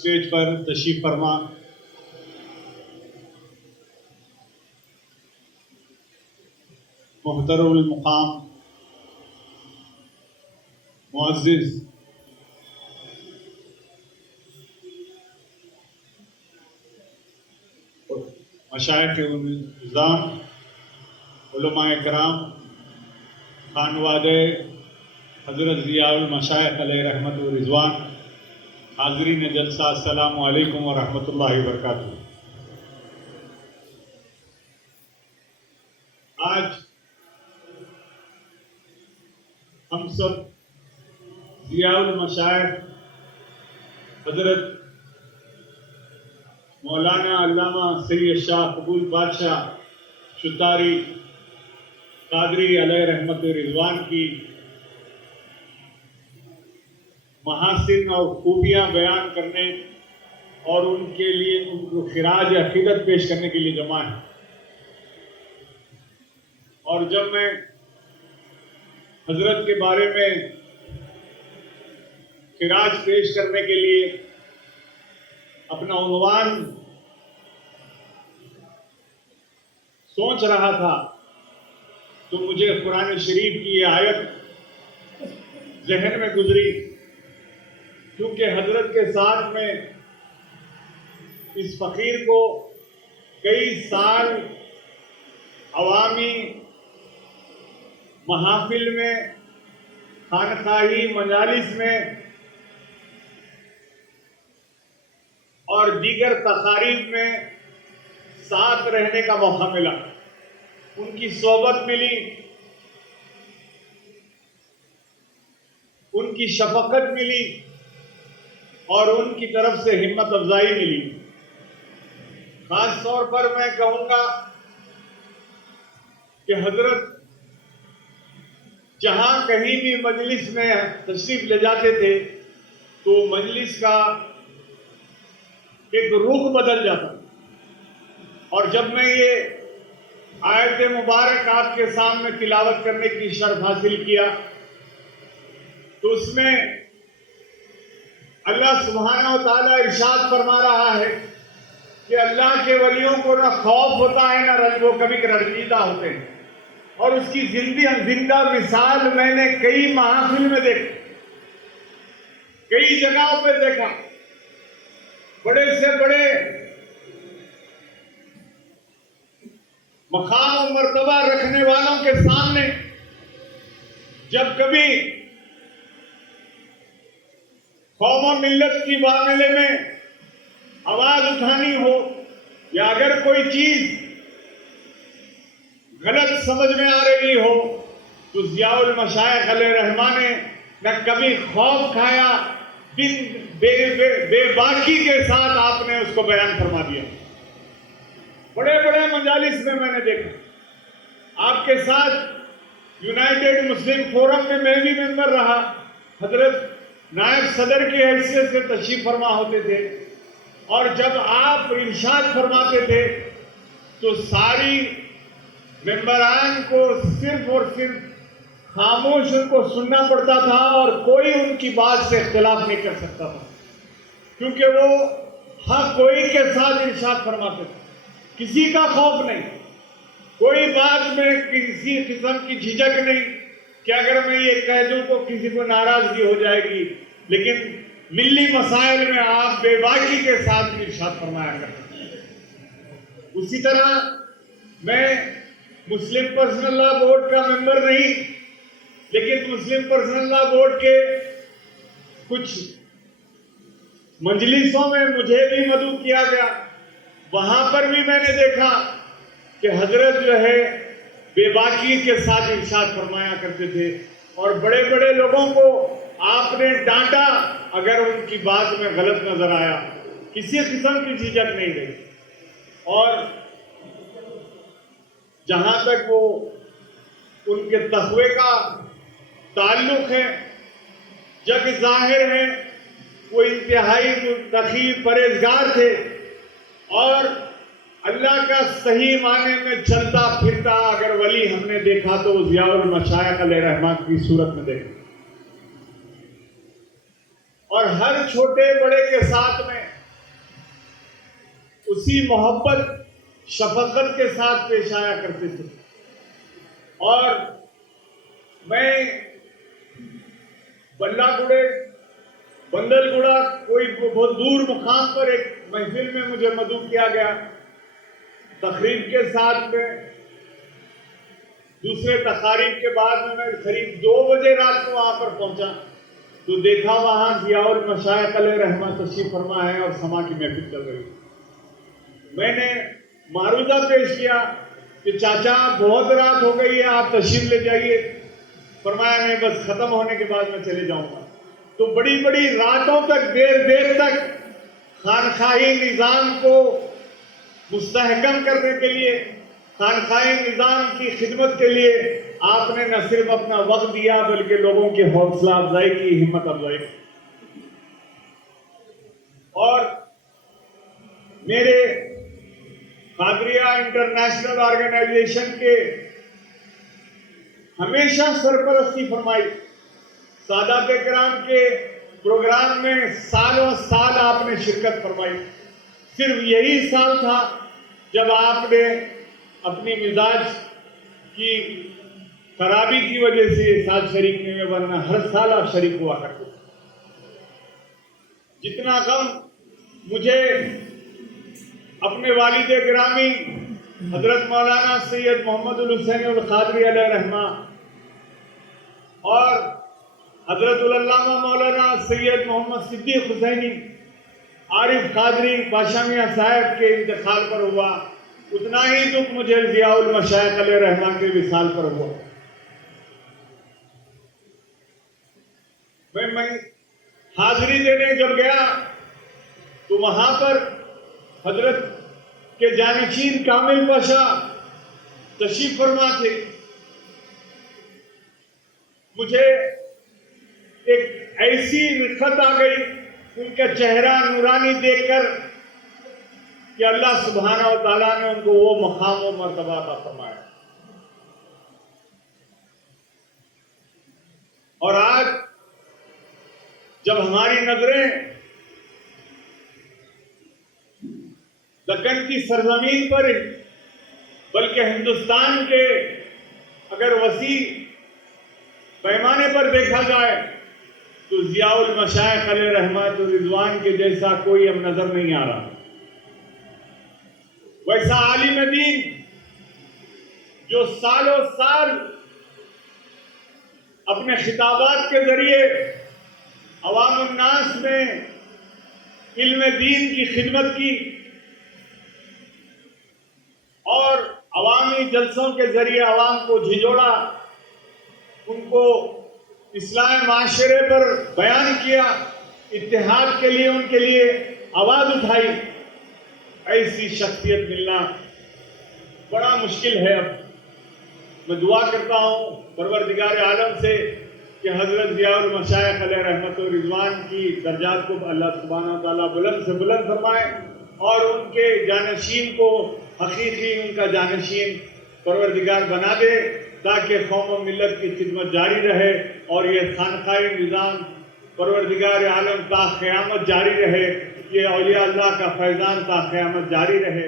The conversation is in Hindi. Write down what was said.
स्टेज पर तशरीफ फरमा मुहतरमुल मुकाम मुअज़्ज़िज़ मशाइख़-ए-निज़ाम, उलमाए-किराम, खानवादे हज़रत ज़ियाउल मशाइख़ अलैहि रहमत व रिज़वान, हाज़रीन जलसा, अस्सलामु अलैकुम व रहमतुल्लाहि व बरकातुहू। आज हम सब ज़ियाउल मशाइख़ हज़रत मौलाना अल्लामा सैयद शाह कबूल बादशाह शुतारी कादरी अलैहि रहमत व रिज़वान की महासिन और खूबियाँ बयान करने और उनके लिए उनको खिराज अकीदत पेश करने के लिए जमा है। और जब मैं हजरत के बारे में खिराज पेश करने के लिए अपना उन्वान सोच रहा था तो मुझे कुरान शरीफ की ये आयत जहन में गुजरी, क्योंकि हजरत के साथ में इस फकीर को कई साल अवामी महाफिल में, खानकाही मजालिस में और दीगर तकारीब में साथ रहने का मौका मिला, उनकी सोबत मिली, उनकी शफकत मिली और उनकी तरफ से हिम्मत अफजाई मिली। खास तौर पर मैं कहूंगा कि हजरत जहां कहीं भी मजलिस में तशरीफ ले जाते थे तो मजलिस का एक रुख बदल जाता। और जब मैं ये आयत मुबारक आपके सामने तिलावत करने की शर्फ हासिल किया तो उसमें अल्लाह सुब्हानहू व तआला इरशाद फरमा रहा है कि अल्लाह के वलियों को ना खौफ होता है ना रंज, वो कभी रंजीदा होते हैं। और उसकी जिंदा मिसाल मैंने कई महफिल में देखी, कई जगहों पे देखा। बड़े से बड़े मकाम और मर्तबा रखने वालों के सामने जब कभी कौम मिल्लत की मामले में आवाज उठानी हो या अगर कोई चीज गलत समझ में आ रही हो तो ज़ियाउल मशाइख़ अलैहि रहमान ने न कभी खौफ खाया, बेबाकी के साथ आपने उसको बयान फरमा दिया। बड़े बड़े मजालिस में मैंने देखा। आपके साथ यूनाइटेड मुस्लिम फोरम में मैं भी मेंबर रहा। हजरत नायब सदर की हैसियत से तशरीफ फरमा होते थे और जब आप इरशाद फरमाते थे तो सारी मेंबरान को सिर्फ और सिर्फ खामोश उनको सुनना पड़ता था और कोई उनकी बात से इख्तिलाफ नहीं कर सकता था, क्योंकि वो हक कोई के साथ इरशाद फरमाते थे। किसी का खौफ नहीं, कोई बात में किसी किस्म की झिझक नहीं कि अगर मैं ये कह दूं तो किसी को नाराजगी हो जाएगी। लेकिन मिल्ली मसाइल में आप बेबाकी के साथ इरशाद फरमाया करते थे। उसी तरह मैं मुस्लिम पर्सनल लॉ बोर्ड का मेंबर नहीं, लेकिन मुस्लिम पर्सनल लॉ बोर्ड के कुछ मजलिसों में मुझे भी मदऊ किया गया। वहां पर भी मैंने देखा कि हजरत जो है बेबाकी के साथ इरशाद फरमाया करते थे और बड़े बड़े लोगों को आपने डांटा अगर उनकी बात में गलत नजर आया, किसी किस्म की झिझक नहीं रही। और जहां तक वो उनके तक़वे का ताल्लुक है, जग जाहिर है वो इंतहाई मुत्तकी परहेजगार थे और अल्लाह का सही माने में चलता फिरता अगर वली हमने देखा तो ज़ियाउल मशाइख़ अलैहि रहमान की सूरत में देखा। और हर छोटे बड़े के साथ में उसी मोहब्बत शफकत के साथ पेश आया करते थे। और मैं बल्लागुड़े बंदलगुड़ा कोई बहुत दूर मुकाम पर एक महफिल में मुझे मदऊ किया गया। तकरीब के साथ में दूसरे तकारीब के बाद में मैं करीब 2 बजे रात को वहां पर पहुंचा तो देखा वहां ज़ियाउल मशाइख अलैहिर्रहमा तशरीफ फरमा है और समा की महफिल चल रही। मैंने मारूजा पेश किया कि चाचा बहुत रात हो गई है, आप तशरीफ ले जाइए। फरमाया नहीं, बस खत्म होने के बाद मैं चले जाऊंगा। तो बड़ी बड़ी रातों तक देर तक खानखाही निज़ाम को मुस्तहकम करने के लिए, खानखाही निज़ाम की खिदमत के लिए आपने न सिर्फ अपना वक्त दिया बल्कि लोगों की हौसला अफजाई की, हिम्मत अफजाई की। और मेरे कादरिया इंटरनेशनल ऑर्गेनाइजेशन के हमेशा सरपरस्ती फरमाई। सादात किराम के प्रोग्राम में सालों साल आपने शिरकत फरमाई। सिर्फ यही साल था जब आपने अपनी मिजाज की खराबी की वजह से साथ शरीक नहीं हुए, वरना हर साल आप शरीक हुआ करते। जितना गम मुझे अपने वालिद गिरामी हजरत मौलाना सैयद मोहम्मद उल हुसैन अल कादरी अलैहिर्रहमा और हजरत उल-अल्लामा मौलाना सैयद मोहम्मद सिद्दीक हुसैनी आरिफ कादरी बादशाह मियां साहब के इंतकाल पर हुआ, उतना ही दुख मुझे ज़ियाउल मशाइख अलैहिर्रहमा के विसाल पर हुआ। मैं हाजिरी देने जब गया तो वहां पर हजरत के जानिशीन कामिल पाशा तशरीफ फरमा थे। मुझे एक ऐसी रिफ़त आ गई उनका चेहरा नूरानी देखकर कि अल्लाह सुब्हानहू व तआला ने उनको वो मकाम व मर्तबा अता फरमाया। और आज जब हमारी नजरें दक्कन की सरजमीन पर बल्कि हिंदुस्तान के अगर वसी पैमाने पर देखा जाए तो ज़ियाउल मशाइख अलैहिर्रहमत रिज़वान के जैसा कोई अब नजर नहीं आ रहा। वैसा आलिम दीन जो सालों साल अपने खिताबात के जरिए अवामुन्नास में इल्म दीन की खिदमत की और अवामी जलसों के जरिए अवाम को झिझोड़ा, उनको इस्लामी माशरे पर बयान किया, इत्तेहाद के लिए उनके लिए आवाज उठाई। ऐसी शख्सियत मिलना बड़ा मुश्किल है। अब मैं दुआ करता हूँ परवरदिगार आलम से कि हजरत ज़ियाउल मशाइख अलैहिर्रहमत व रिज़वान की दर्जात को अल्लाह सुब्हानहू व तआला बुलंद से बुलंद फरमाए और उनके जानशीन को हकीकी उनका जानशीन परवरदिगार बना दे, ताकि कौम व मिल्लत की खिदमत जारी रहे और ये खानकाही निज़ाम परवरदिगार आलम ता क़यामत जारी रहे, ये औलिया अल्लाह का फैज़ान ता क़यामत जारी रहे।